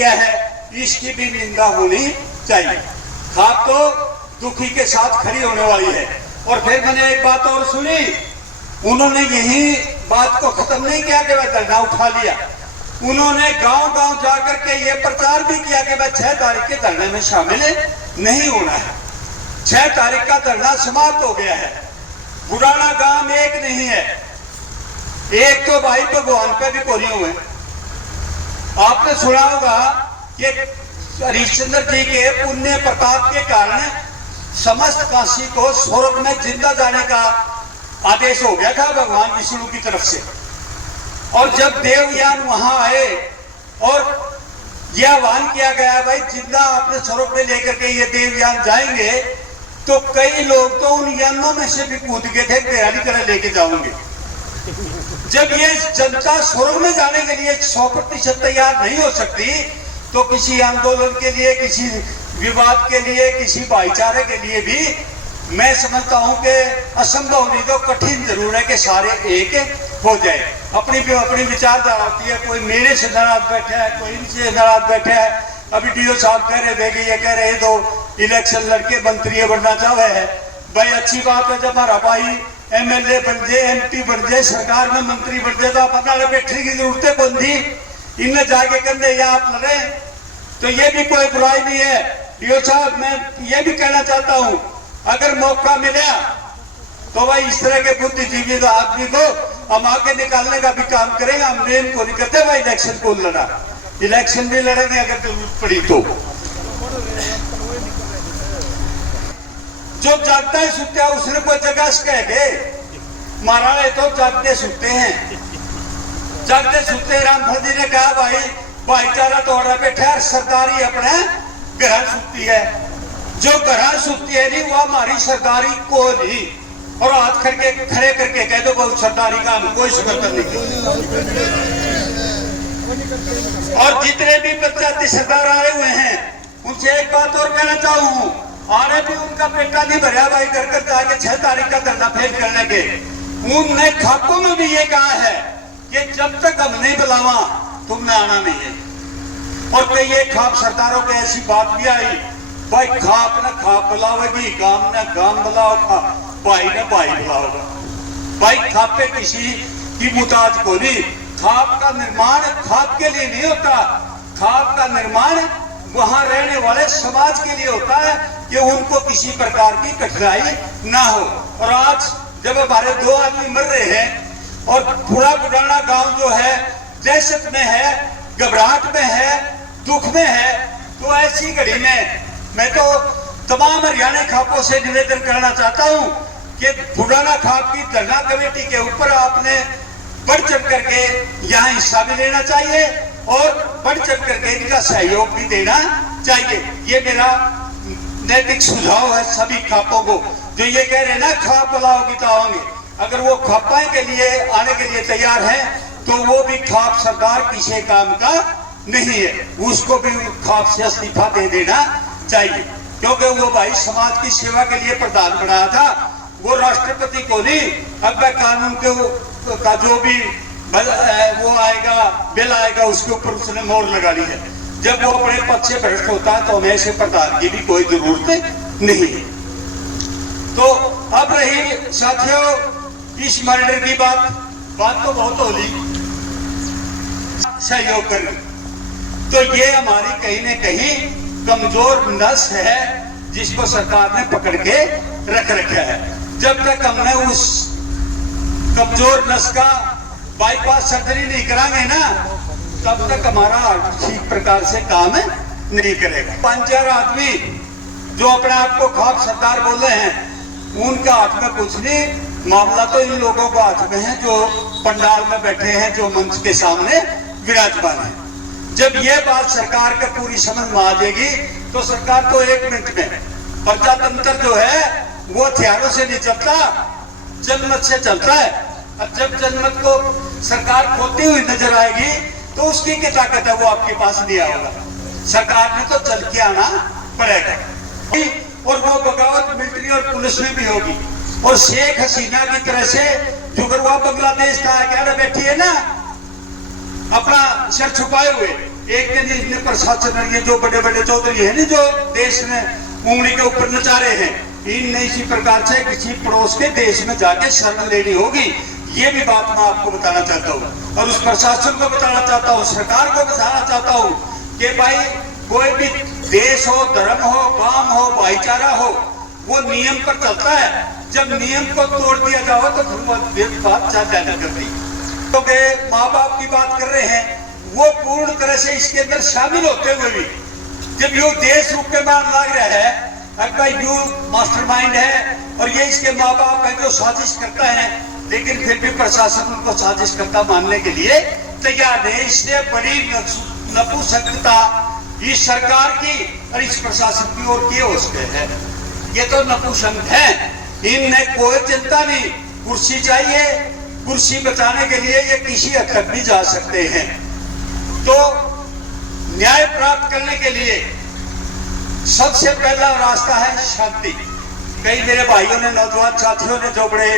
किया है, इसकी भी निंदा होनी चाहिए। खाप तो दुखी के साथ खड़ी होने वाली है। और फिर मैंने एक बात और सुनी, उन्होंने यही बात को खत्म नहीं किया कि वह धरना उठा लिया, उन्होंने गांव गांव जाकर के ये प्रचार भी किया कि वह 6 तारीख के धरने में शामिल नहीं होना है। 6 तारीख का धरना समाप्त हो गया है। पुराना गांव एक नहीं है, एक तो भाई भगवान पे भी कोरियो हुए। आपने सुना होगा कि हरिश्चंद्र जी के पुण्य प्रताप के कारण समस्त काशी को स्वर्ग में जिंदा जाने का आदेश हो गया था भगवान विष्णु की तरफ से। और जब देवयान वहां आए और यह आह्वान किया गया भाई जिंदा अपने स्वर्ग में लेकर के ये देवयान जाएंगे, तो कई लोग तो उन यानों में से भी कूद गए थे, तैयारी कर लेके जाऊंगे। जब ये जनता स्वर्ग में जाने के लिए 100% तैयार नहीं हो सकती, तो किसी आंदोलन के लिए, किसी विवाद के लिए, किसी भाईचारे के लिए भी मैं समझता हूं कि असंभव नहीं तो कठिन जरूर है कि सारे एक हो जाए। अपनी विचारधारा होती है, कोई मेरे से नाराज बैठा है, कोई इनसे नाराज बैठा है। अभी डीओ साहब कह रहे थे कि ये कह रहे तो इलेक्शन लड़के मंत्री बनना चाहे है। भाई अच्छी बात है, जब हमारा भाई एमएलए बन जाए, एमपी बन जाए, सरकार में मंत्री बन जाए, तो अपना बैठने की जरूरत है कौन थी? इनने जाके कंधे या आप लड़े, तो ये भी कोई बुराई नहीं है। डीओ साहब मैं ये भी कहना चाहता हूं, अगर मौका मिला तो भाई इस तरह के बुद्धिजीवी आदमी को हम आगे निकालने का भी काम करेंगे। हम नेम को नहीं करते भाई इलेक्शन को लड़ा, इलेक्शन भी लड़ेंगे अगर जरूरत पड़ी तो। जो जागता है सुत्या उसने कोई जगह कह गए, महाराज तो जागते सुते हैं, जागते सुते। रामफल जी ने कहा भाई भाईचारा तोड़ा बैठा है, सरकारी अपने घर सुती है। जो घर सुती है नहीं वो हमारी सरकारी को नहीं, और हाथ करके खड़े करके कह दो बहुत सरकारी काम कोई समर्थन नहीं। और जितने भी पंचायती सरकार आए हुए हैं उनसे एक बात और कहना चाहूँ, आने भी उनका पेटा नहीं भरा भाई घर घर जाके 6 तारीख का धरना फेल करने के। उनने खापों में भी ये कहा है कि जब तक हम नहीं बुलावा तुमने आना नहीं है। और कई ये खाप सरकारों को ऐसी बात भी आई, भाई खाप ने खाप बुलावेगी, गांव ने गांव बुलाओगा, भाई ने भाई बुलाओगा। भाई खापे किसी की मुताज को नहीं। खाप का निर्माण खाप के लिए नहीं होता, खाप का निर्माण वहां रहने वाले समाज के लिए होता है कि उनको किसी प्रकार की कठिनाई ना हो। और आज जब हमारे 2 आदमी मर रहे हैं और पूरा पुराना गांव जो है दहशत में है, घबराहट में है, दुख में है, तो ऐसी घड़ी में मैं तो तमाम हरियाणा खापों से निवेदन करना चाहता हूं कि पुराना खाप की धरना कमेटी के ऊपर आपने बढ़ चढ़ करके यहाँ हिस्सा भी लेना चाहिए और बढ़ चढ़ करके इनका सहयोग भी देना चाहिए। ये मेरा नैतिक सुझाव है सभी खापों को। जो ये कह रहे हैं ना खाप बुलाओगी तो आओगे, अगर वो खापाए के लिए आने के लिए तैयार है तो वो भी खाप सरकार किसी काम का नहीं है, उसको भी खाप से इस्तीफा दे देना चाहिए। क्योंकि वो भाई समाज की सेवा के लिए प्रधान बनाया था, वो राष्ट्रपति को नहीं। अब कानून के का जो भी वो आएगा बिल आएगा उसके ऊपर उसने मोहर लगा ली है। जब वो अपने पद से भ्रष्ट होता है तो हमें ऐसे प्रधान की भी कोई जरूरत नहीं है। तो अब रही साथियों इस मर्डर की बात तो बहुत होली सहयोग करनी, तो ये हमारी कहीं न कहीं कमजोर नस है जिसको सरकार ने पकड़ के रख रखा है। जब तक हमने उस कमजोर नस का बाईपास सर्जरी नहीं कराएंगे ना, तब तक हमारा ठीक प्रकार से काम नहीं करेगा। 5-4 आदमी जो अपने आप को खाप सरकार बोल रहे हैं, उनका हाथ में कुछ नहीं, मामला तो इन लोगों को हाथ में है जो पंडाल में बैठे हैं, जो मंच के सामने विराजमान है। जब ये बात सरकार का पूरी समझ में आ जाएगी तो सरकार तो 1 मिनट में, प्रजातंत्र जो है वो हथियारों से नहीं चलता, जनमत से चलता है। अब जब जनमत को सरकार खोती हुई नजर आएगी तो उसकी क्या ताकत है, वो आपके पास नहीं आएगा। सरकार ने तो चल के आना पड़ेगा और वो बगावत मिलिट्री और पुलिस में भी होगी। और शेख हसीना की तरह से जुगरवा बांग्लादेश का क्या बैठी है ना अपना सर छुपाए हुए, एक दिन इसने प्रशासन, ये जो बड़े बड़े चौधरी है ना, जो देश में उंगली के ऊपर नचा रहे हैं, इनने इसी प्रकार से किसी पड़ोस के देश में जाके शरण लेनी होगी। ये भी बात मैं आपको बताना चाहता हूँ और उस प्रशासन को बताना चाहता हूँ, सरकार को बताना चाहता हूँ कि भाई कोई भी देश हो, धर्म हो, काम हो, भाईचारा हो, वो नियम पर चलता है। जब नियम को तोड़ दिया जाओ तो फिर वो बात चाचा नहीं करती। तो माँ बाप की बात कर रहे हैं, वो पूर्ण तरह से इसके अंदर शामिल होते हुए भी जब यो देश रूप के मान लग रहा है, अब भाई यू मास्टरमाइंड है और ये इसके माँ बाप है जो साजिश करता है, लेकिन फिर भी प्रशासन उनको साजिश करता मानने के लिए तैयार है। इससे बड़ी नपुंसकता इस सरकार की और इस प्रशासन की ओर की हो सकते हैं। ये तो नपुंसक है, इनने कोई चिंता नहीं, कुर्सी चाहिए, कुर्सी बचाने के लिए ये किसी हद तक भी जा सकते हैं। तो न्याय प्राप्त करने के लिए सबसे पहला रास्ता है शांति। कई मेरे भाइयों ने, नौजवान साथियों ने जो बड़े